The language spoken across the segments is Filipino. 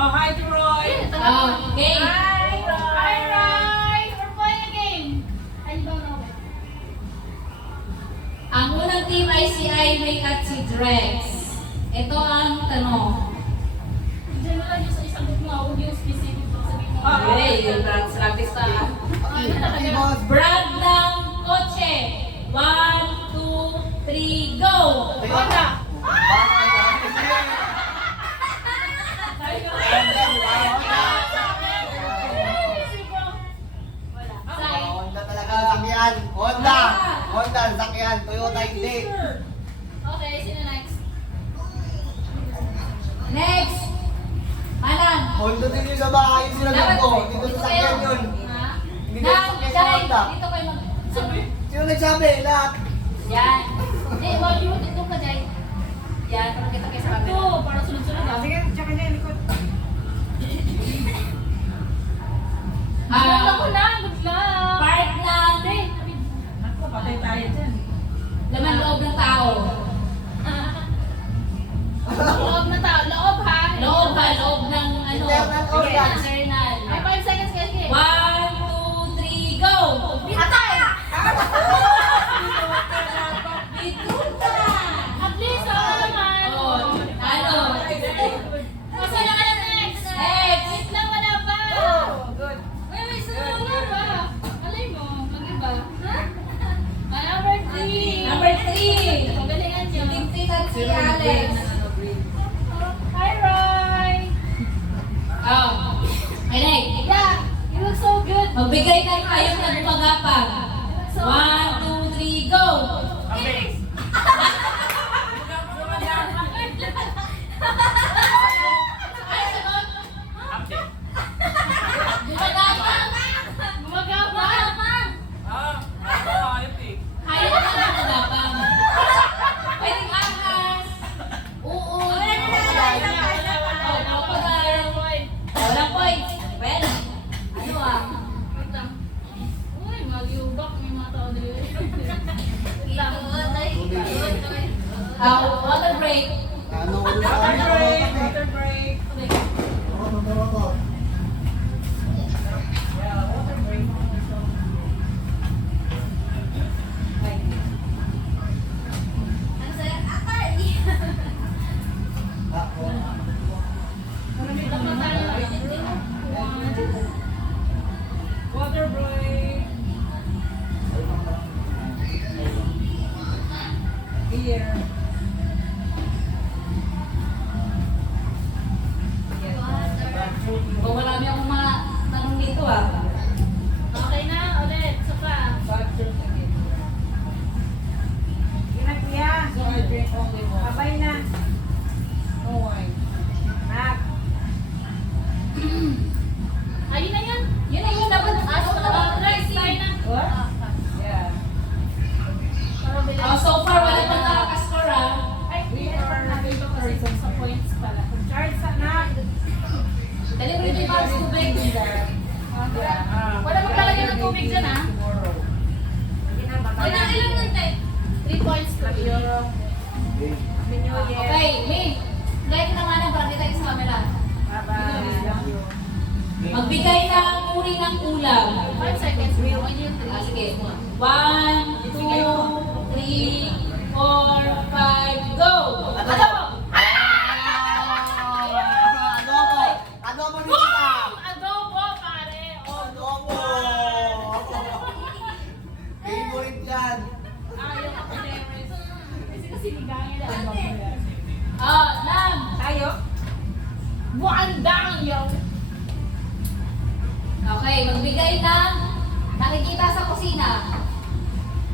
Oh, hi, Troy. Okay. Hi, Roy. Hi, Roy! We're playing a game. I don't know. Ang unang team ay si Ivy at si Drex. Ito ang tanong. Diyan mo lang yung sa isang group mo, huwag yung specific kung sabihin mo. Okay, yung brand sa listahan. Brand ng kotse. 1, 2, 3, go! Honda! Honda talaga ang sakyan. Honda ang sakyan. Toyota hindi. Okay, sino next? Next! Malang! Honda din yung sa bahay yung sinagot ko. Dito sa sakyan yun. Ha? Hindi ko sa sakyan sa Honda. Dito kayo mag... Sino nagsabi? Lahat. Yan. Eh, wag yung dito ka, Jai. Yan, para kita kayo sa Ito, camera. para sunod-sunod ha. Sige, tsaka niya, likod. Sunod ako na, good luck! Part ng Ako, patay tayo dyan. laman loob ng tao. Loob na tao, loob ha? Loob ha, loob ng ano. Internal organs. Internal. Ay, 5 seconds kayo, sige. 1, 2, 3, go! Atay! Bituta! At least, ako naman. Oh, ano? Kasi na ka na next. Next. Wait lang, wala pa. Oh, good. Wait, wala pa. Alay mo, mag-iba. Ha? Number 3. Number 3. Pagalingan Si nyo. Tintin at si Alex. Hi, Roy! Oh. Ay, Yeah, you look so good. magbigay ng ayok na bumagapang. So, 1, 2, 3, go! Okay. Ay, sunod. Update. Bumagapang. Gumagapang. Ayot eh. Ayok na bumagapang. Pwedeng ahas. Uod. Walang points. Well, ano ah? Wait lang. Uy, mag-yubak. May mga tao dito. Wait lang. Water break. Ano ko Water break. Water break. Yeah, water break. Water break. Beer. Kung marami akong mga tanong dito ah. Okay na, ulit. Isa pa. Butter again. Ginagya. So I drink only one. Abay na. No wine. Nap. Ayun na yan. Yun na yun. Dapat Next tayo na. What? Yeah. Para bilang. Oh, so far, wala pang nakakascore ah. Ay, we are dito kasi sa points pala. Charge sa na. Delivery pa sa tubig. Wala maglalagay ng tubig dyan, ha? Tomorrow. Ilan nun, te? 3 points per euro. Okay, May. Like naman ang para kita sa camera. Bye-bye. Magbigay ng uri ng ulam. 5 seconds. Meron yung 3. Ah, sige. 1, 2, 3, 4, 5, go! Adobo! Adobo Boom! Nita! Adobo, pare! Adobo! Favorite yan. Ayaw ako Everest. Kasi ligangin na. Oh, Nam. Tayo? Buandang yung. Okay, magbigay ng nakikita sa kusina.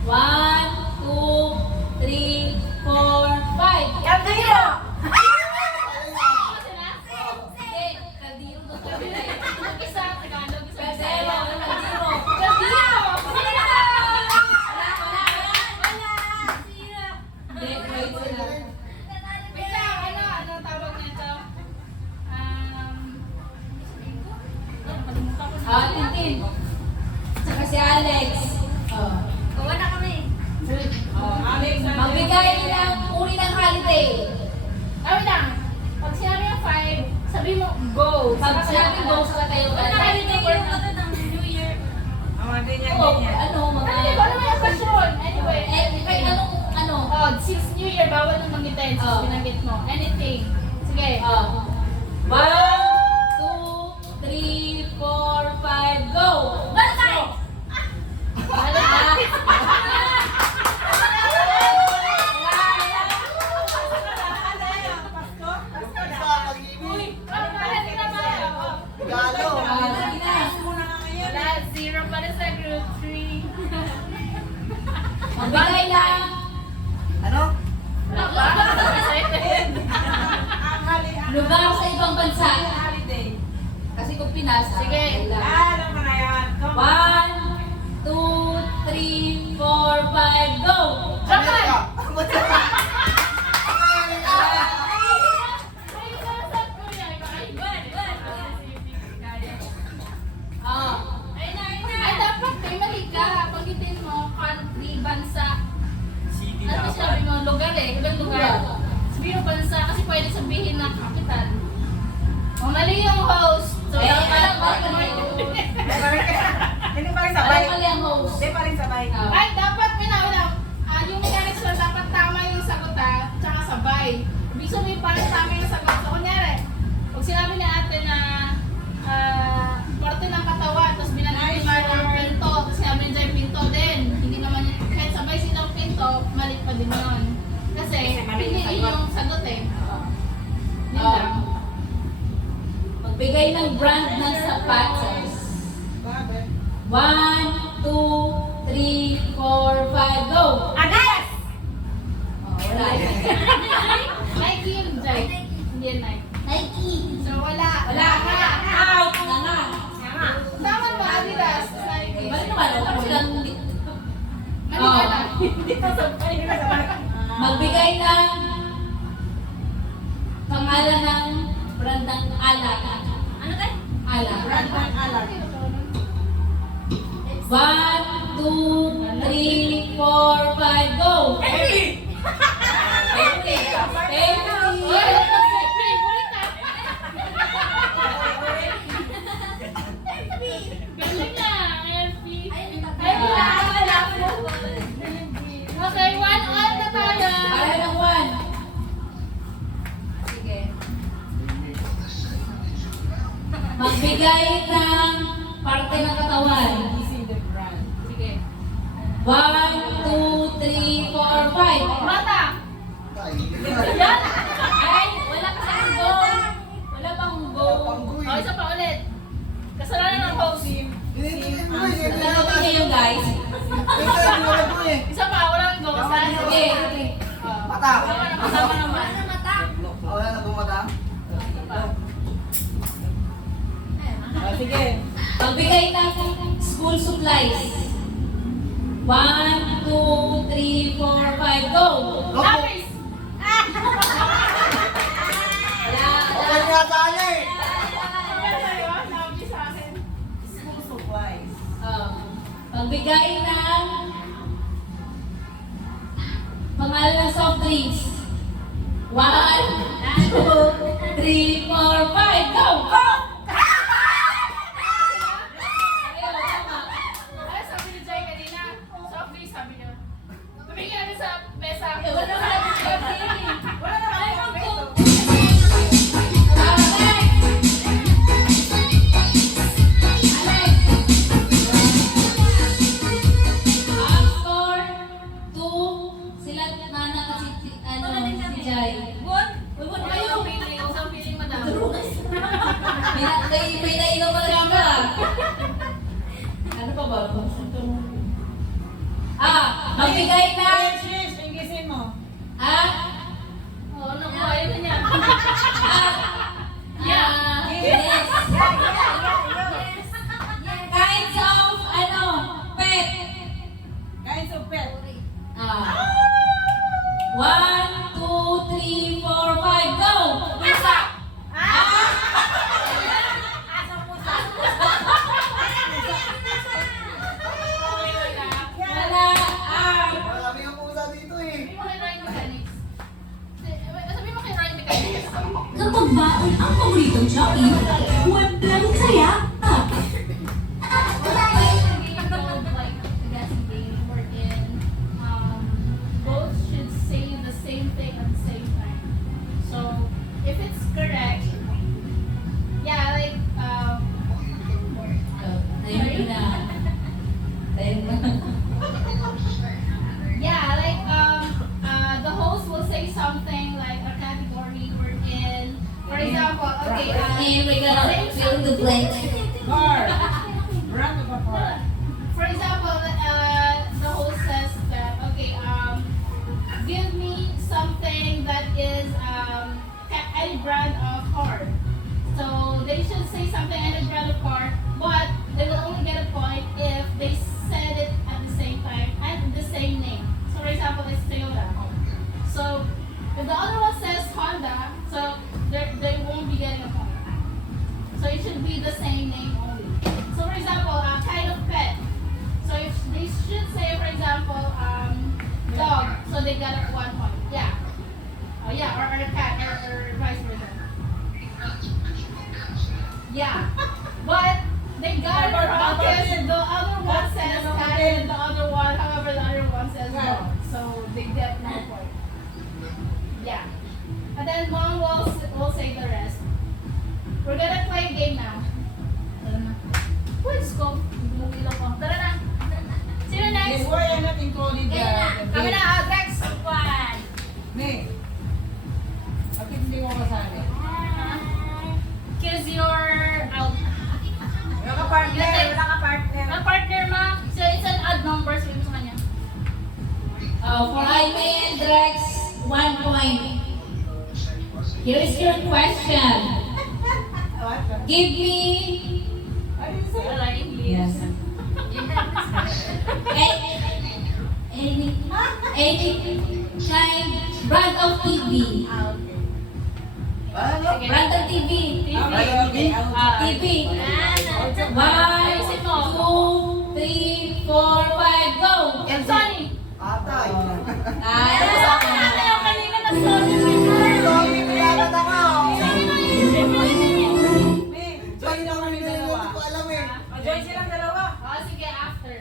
1, 2, 3, 4, 5. Kaldero! Sige, kaldero to sa kabila eh. Isa, Tagalog, isa. Kaldero, kaldero. Kaldero! Hindi, wait sila. Wait lang, ano tawag nito? Nakalimutan ko na. Ah, Tintin. Saka si Alex. Oh. Gawa na kami. Oh, Alex. Magbigay ng uri ng holiday. Ay, lang. Pag sinabi ng 5, Sabi mo, go. Pag sinabi go, saka tayo Wala ano. kahit yung word natin ng New Year. Oo, ano, mga... Ano ba naman yung question? Anyway, Kahit ano. Oh, since New Year, bawal nang mangitin. Oh. Binanggit mo. Anything. Sige. 1, 2, 3, 4, 5, go! Bantay! Wala na. Isa, pag-ibig. Oh, wala din naman. Oh. Regalo. Sige na. Wala, 0 para sa group 3. Magbigay lang. Ano? Wala ba? Excited. Lugar sa ibang bansa. Kasi kung Pinas, Sige. 1, 2, 3, 4, 5, go! Japan! Amerika. Ay, South Korea. Ay, Ah. Ay, dapat may mali ka. Pagkitin mo, country, bansa. Ano sabi mo? Lugar eh. Ilang lugar? Sabi mo bansa kasi pwede sabihin na capital. O, mali yung host. So, Eh, dapat alam mo, Hindi pa rin Alam sabay. mali ang host. Hindi pa rin sabay. Ay, dapat yung mechanics lang, dapat tama yung sagot tsaka sabay. Ibig sabihin parang tama yung sagot. So, kunyari, pag sinabi ni ate na parte ng katawan, tapos binanggit ni Marla ng pinto, tapos sinabi ni Jai pinto din. Hindi naman yun, kahit sabay silang pinto, mali pa din yun. Kasi, hindi yung sagot eh. Yun lang. Magbigay ng brand ng sapatos. 1, 2, 3, 4, 5, go! Adidas! Oh, wala. Nike yun, Jai. Hindi yan Nike. Nike. So, wala. Wala ka. Out. Na nga. Tama ba, Adidas? Nike. Balik naman. Wala silang... Mali ka na. Magbigay ng pangalan ng brand ng alak. Ano tayo? Alak. Brand ng alak. 1, 2, 3, 4, 5, go! Henry! Henry! Uy, favorite ah. Galing na, LP. Ay, wala ko. Okay, 1-1 na tayo. Para ng 1. Sige. Magbigay ng parte ng katawan. Sige. 1, 2, 3, 4, 5. Mata! Ay, Yan! Ay, wala ka sa go. Wala pang go. O, isa pa ulit. Kasalanan ng host. Tanongin niyo yung guys. Isa pa, walang go. Kasalanan ng Sige. host. Mata. Kasama naman. Wala na bumata. Sige. Magbigay ng school supplies. 1, 2, 3, 4, 5, go! Lapis! Wala. Okay nga sana eh. Lapis sa akin. School supplies. Magbigay ng pangalan ng soft drinks. 1, 2, 3, 4, 5, go! Ayun, tama. Ay, sabi ni Jai kanina, soft drink, sabi niya. Tumingin natin sa mesa. Eh, wala naman ako sa Wala na Ay, akong ako. peso. Ang score, 2. Sila Nana kasi si Jai. Uy, ba't kayo? Isang feeling, madam. May nainom pa lang ka. Ano pa ba? Magbigay na. Yes, inggisin mo. Oo, naku, ayun na niya. Yes. Kinds of, pet. Kinds of pet. 1, 2, 3, 4, 5, go! Pusa! Wala. Marami yung Walang saya. Both should say the same thing at the same time. So if it's correct, yeah, like Ayun na. Ayun na. yeah, like the host will say something like a category we're in. For example, okay, And we're gonna fill the blank. Car. Brand of a car. for example, the host says that okay, give me something that is any brand of car. So they should say something any brand of car, but they will only get a point if they said it at the same time and the same name. So for example, it's Toyota. So if the other one says Honda, so they won't be getting a point. So it should be the same name only. So for example, kind of pet. So if they should say, for example, dog, so they got a 1 point. Yeah. Oh yeah, or a cat, or vice versa. Yeah. But they got it wrong because the other one says cat and the other one, however, the other one says dog. So they get no point. Yeah. And then mom will say the rest. We're gonna play a game now. Tara na. Let's go. Bumuki lang ako. Tara na. Sino next? Why are not included Kami na, next one. Me. Bakit hindi mo kasali? Choose your out. Wala ka partner. Wala ka partner. Ang partner ma. So it's an odd number. Sabi mo sa kanya. For Aimee and Drex, 1 point. Here is your question. What? Give me. What did you say? Wala English. Yes. Any kind brand of TV. Ano? Brand of TV. TV. 1, 2, 3, 4, 5, go! And Sony. Atay. Yung kanina na Sony. Sorry, kailangan ako. Me. Join lang kami Hindi dalawa. ko alam eh. Join silang dalawa. Oh, sige, after.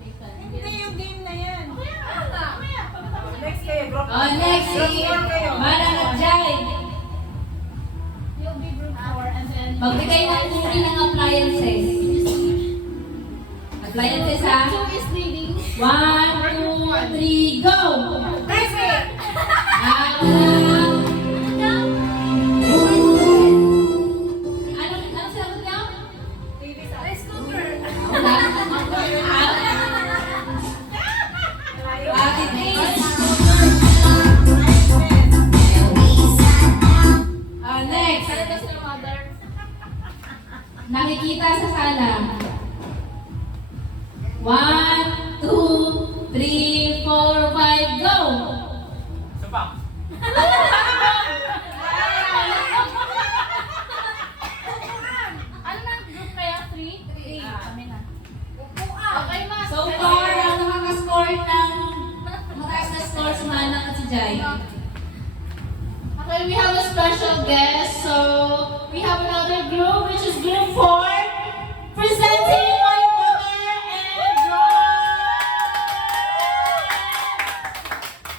Later. Hindi yung game na yan. Mamaya, pagkatapos na- Next kayo, group. Oh, next Group si four kayo. Mananajay. You'll be group 4 and then... Magbigay ng uri ng appliances. Appliances ha? 2 is leading. 1, 2, 3, go! Ano sagot niyo? Rice cooker. Bakit next. Sabi daw sila mother. Nakikita sa sala. 1, 2, 3, 4, 5, go! Ano na group kaya? 3? 3. Kami na. Okay, ma. So far, ang nakaka-score ng mataas na score si Manang at si Jai. Okay, we have a special guest. So, we have another group, which is group 4, presenting my mother and Ron.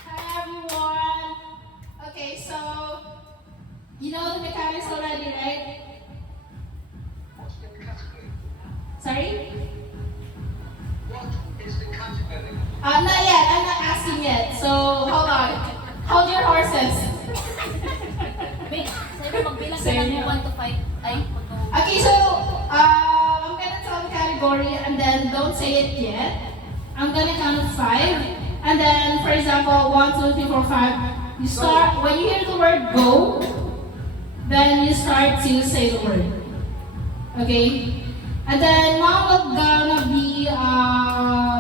Hi, everyone. Okay, so, you know the mechanics already, right? Sorry? Not yet. I'm not asking yet. So, hold on. Hold your horses. Wait, sa'yo magbilang ka ng 1 to 5. Ay, Okay, so I'm gonna tell the category and then don't say it yet. I'm gonna count 5, and then for example 1, 2, 3, 4, 5. You start when you hear the word go, then you start to say the word. Okay, and then mom will gonna be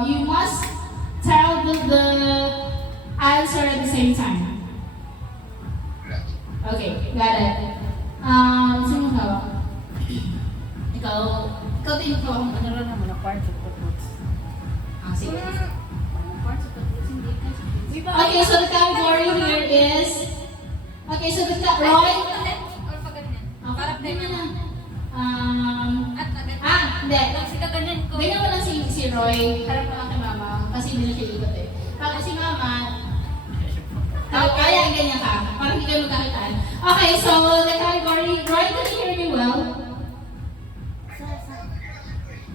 you must tell the answer at the same time. Okay, got it. Sino ka? Ikaw din ito. Ano rin naman, parts of the fruits. sige. Okay, so the category here is... Okay, so the Roy... Parang ganyan. Ganyan na. Hindi. Kasi kaganyan ko. Ganyan mo lang si Roy. Harap ka lang kay mama. Kasi hindi na siya ikot eh. Bakit si mama? Kaya ganyan ka. Parang hindi kayo magkakitaan. Okay, so the category. Roy, can you hear me well?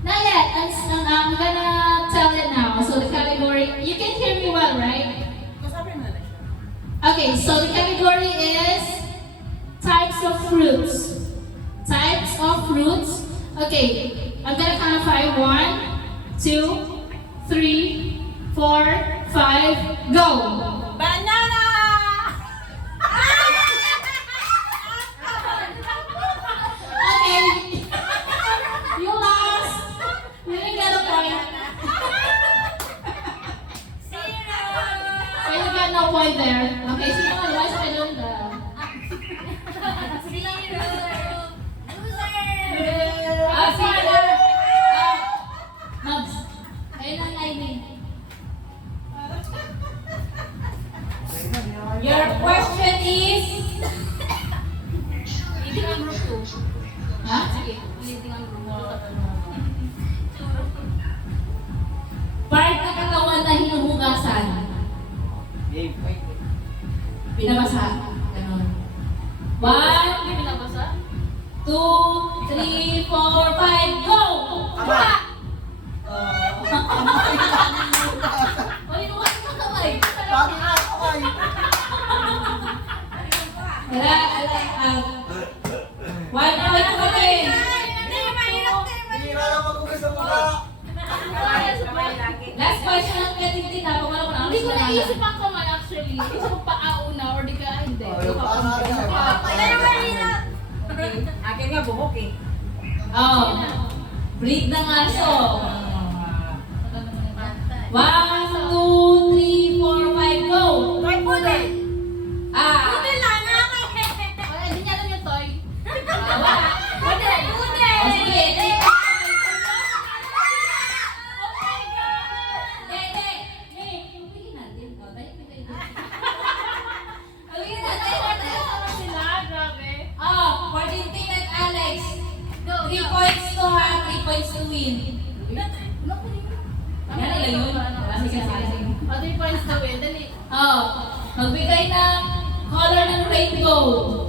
Not yet. I'm gonna tell it now. So the category, you can hear me well, right? Okay, so the category is types of fruits. Types of fruits. Okay, I'm gonna count of 5. 1, 2, 3, 4, 5, go! Banana! Okay, you lost. You didn't get a point. Okay, you got no point there. Okay, sino ka naman sa kanila? Sige. Mabs, ayun ang lining. Your question is, Leading ang group 2. ha? Sige, leading ang group 2. Part ng katawan na hinuhugasan. Game. Binabasa. Ganon. 1, Hindi binabasa? 2, 3, 4, 5, go! Aba! O, hinuwasan mo kamay. Bakit nga ako ay? Wala, one point ko rin. Hindi na lang magkugas ng mukha. Last question ang katitin ha. Pag wala ko na Hindi ko naisip ang kamay actually. Gusto ko paauna or di ka hindi. Yung paano Akin nga buhok eh. Oh. Breed ng aso. 1, 2, 3, 4, 5, go! Toy pudel. Ah! Ay, hindi niya alam yung toy. Pudel! Oh, sige. Hindi. Pumili natin. Oh, tayo, pumili natin. Pumili natin. Sila, grabe. Oh, for Tintin at Alex. Go, 3 points to have, 3 points to win. Yan nila yun. Sige, sige, sige. O, 3 points to win. Dali. Oh, magbigay ng color ng rainbow.